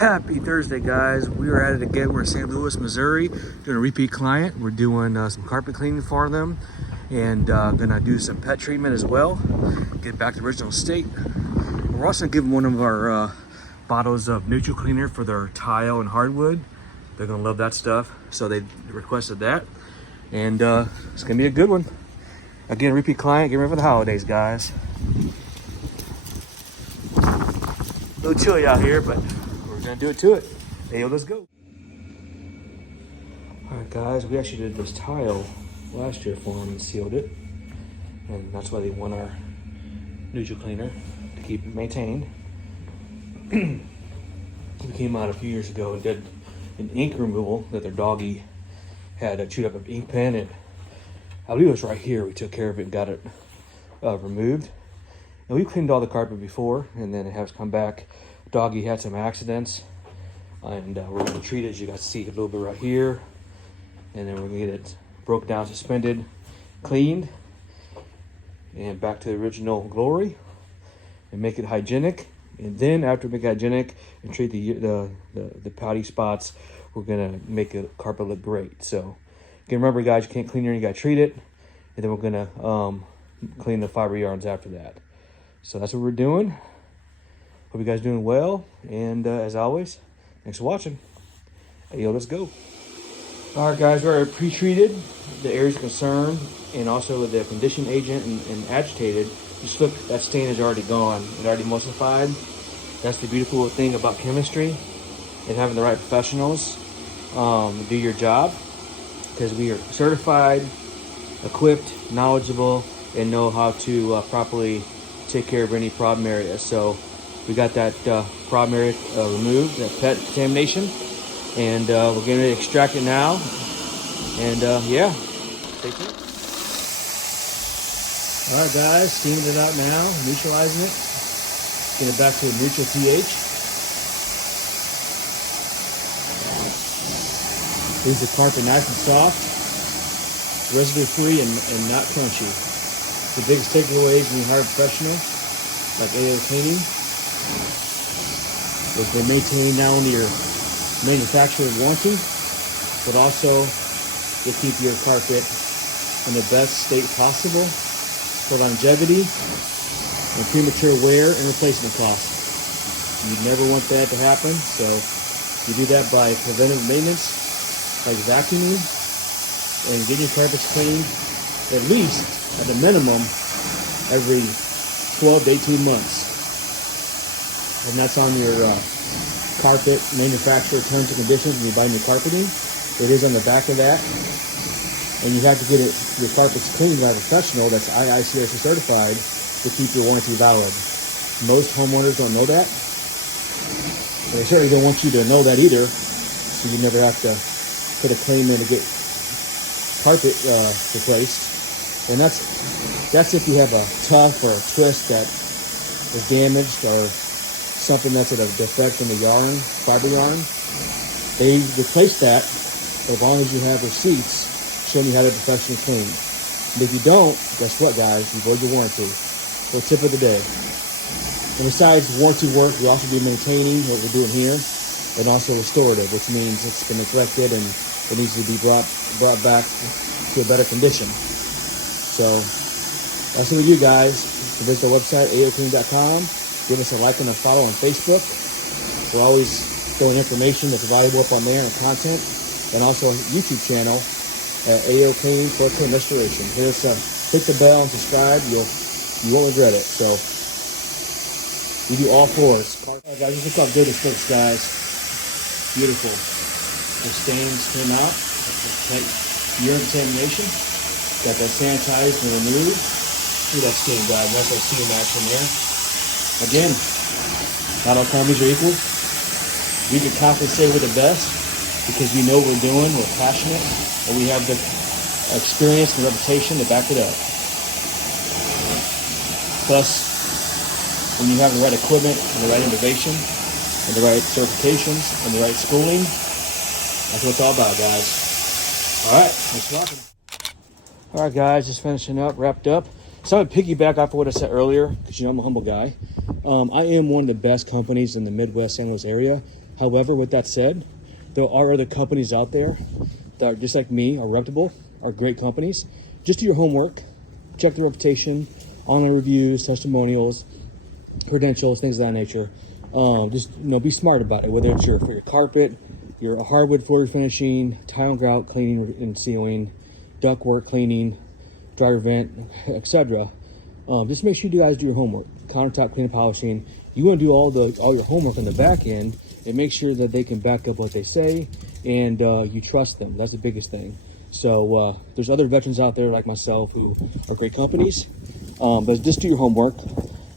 Happy Thursday, guys. We are at it again. We're in St. Louis, Missouri, doing a repeat client. We're doing some carpet cleaning for them and gonna do some pet treatment as well. Get back to the original state. We're also gonna give them one of our bottles of neutral cleaner for their tile and hardwood. They're gonna love that stuff. So they requested that. And it's gonna be a good one. Again, repeat client, get ready for the holidays, guys. A little chilly out here, but we're gonna do it to it. Hey, let's go. All right, guys, we actually did this tile last year for them and sealed it. And that's why they want our neutral cleaner to keep it maintained. We came out a few years ago and did an ink removal that their doggy had chewed up an ink pen, and I believe it was right here. We took care of it and got it removed. And we cleaned all the carpet before, and then it has come back. Doggy had some accidents, and we're gonna treat it. As you guys see a little bit right here, and then we're gonna get it broke down, suspended, cleaned, and back to the original glory, and make it hygienic. And then after we make it hygienic and treat the pouty spots, we're gonna make the carpet look great. So again, remember, guys, you can't clean it, you gotta treat it, and then we're gonna clean the fiber yarns after that. So that's what we're doing. Hope you guys are doing well. And as always, thanks for watching. Hey, let's go. All right, guys, we're pre-treated the areas of concern and also the condition agent and agitated. Just look, that stain is already gone. It already emulsified. That's the beautiful thing about chemistry and having the right professionals do your job, because we are certified, equipped, knowledgeable, and know how to properly take care of any problem areas. So we got that problem area removed, that pet contamination, and we're getting ready to extract it now. And yeah, stay tuned. All right, guys, steaming it out now, neutralizing it, get it back to a neutral pH. Leaves the carpet nice and soft, residue free, and not crunchy. The biggest takeaways when you hire a professional like AOCleaning is they maintain not only your manufacturer warranty, but also they keep your carpet in the best state possible for longevity and premature wear and replacement costs. You never want that to happen, so you do that by preventive maintenance, like vacuuming and getting your carpets cleaned at least, at the minimum, every 12 to 18 months. And that's on your carpet manufacturer terms and conditions when you're buying your carpeting. It is on the back of that. And you have to get your carpets cleaned by a professional that's AOCleaning certified to keep your warranty valid. Most homeowners don't know that. And they certainly don't want you to know that either, so you never have to put a claim in to get carpet replaced. And that's if you have a tuff or a twist that is damaged, or something that's at a defect in the yarn, fiber yarn. They replace that as long as you have receipts showing you how to professionally clean. And if you don't, guess what, guys? You void your warranty. So tip of the day. And besides warranty work, we also do maintaining, what we're doing here, and also restorative, which means it's been neglected and it needs to be brought back to a better condition. So that's what we do, guys. So visit our website, AOCleaning.com. Give us a like and a follow on Facebook. We're always throwing information that's valuable up on there and content. And also our YouTube channel, AOCleaning for Restoration. Hit the bell and subscribe. You won't regret it. So we do all floors. All right, guys, just look how good this looks, guys. Beautiful. The stains came out. Urine contamination. Got that sanitized and removed. Look at that stain, guys. That's that seam action there. Again, not all companies are equal. We can confidently say we're the best because we know what we're doing, we're passionate, and we have the experience and reputation to back it up. Plus, when you have the right equipment and the right innovation and the right certifications and the right schooling, that's what it's all about, guys. All right, thanks for watching. All right, guys, just finishing up, wrapped up. So I'm gonna piggyback off of what I said earlier, because I'm a humble guy. I am one of the best companies in the Midwest St. Louis area. However, with that said, there are other companies out there that are just like me, are reputable, are great companies. Just do your homework, check the reputation, online reviews, testimonials, credentials, things of that nature. Just be smart about it, whether it's for your carpet, your hardwood floor finishing, tile and grout cleaning and sealing, ductwork cleaning, dryer vent, etc. Just make sure you guys do your homework. Countertop cleaning, polishing. You want to do all your homework on the back end and make sure that they can back up what they say and you trust them. That's the biggest thing. So there's other veterans out there like myself who are great companies, but just do your homework.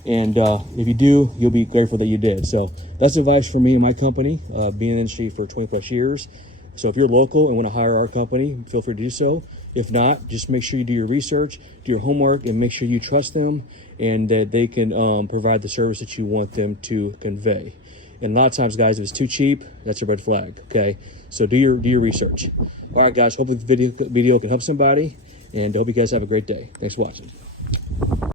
And if you do, you'll be grateful that you did. So that's advice for me and my company, being in the industry for 20 plus years. So if you're local and want to hire our company, feel free to do so. If not, just make sure you do your research, do your homework, and make sure you trust them and that they can provide the service that you want them to convey. And a lot of times, guys, if it's too cheap, that's a red flag, okay? So do your research. All right, guys, hopefully the video can help somebody, and I hope you guys have a great day. Thanks for watching.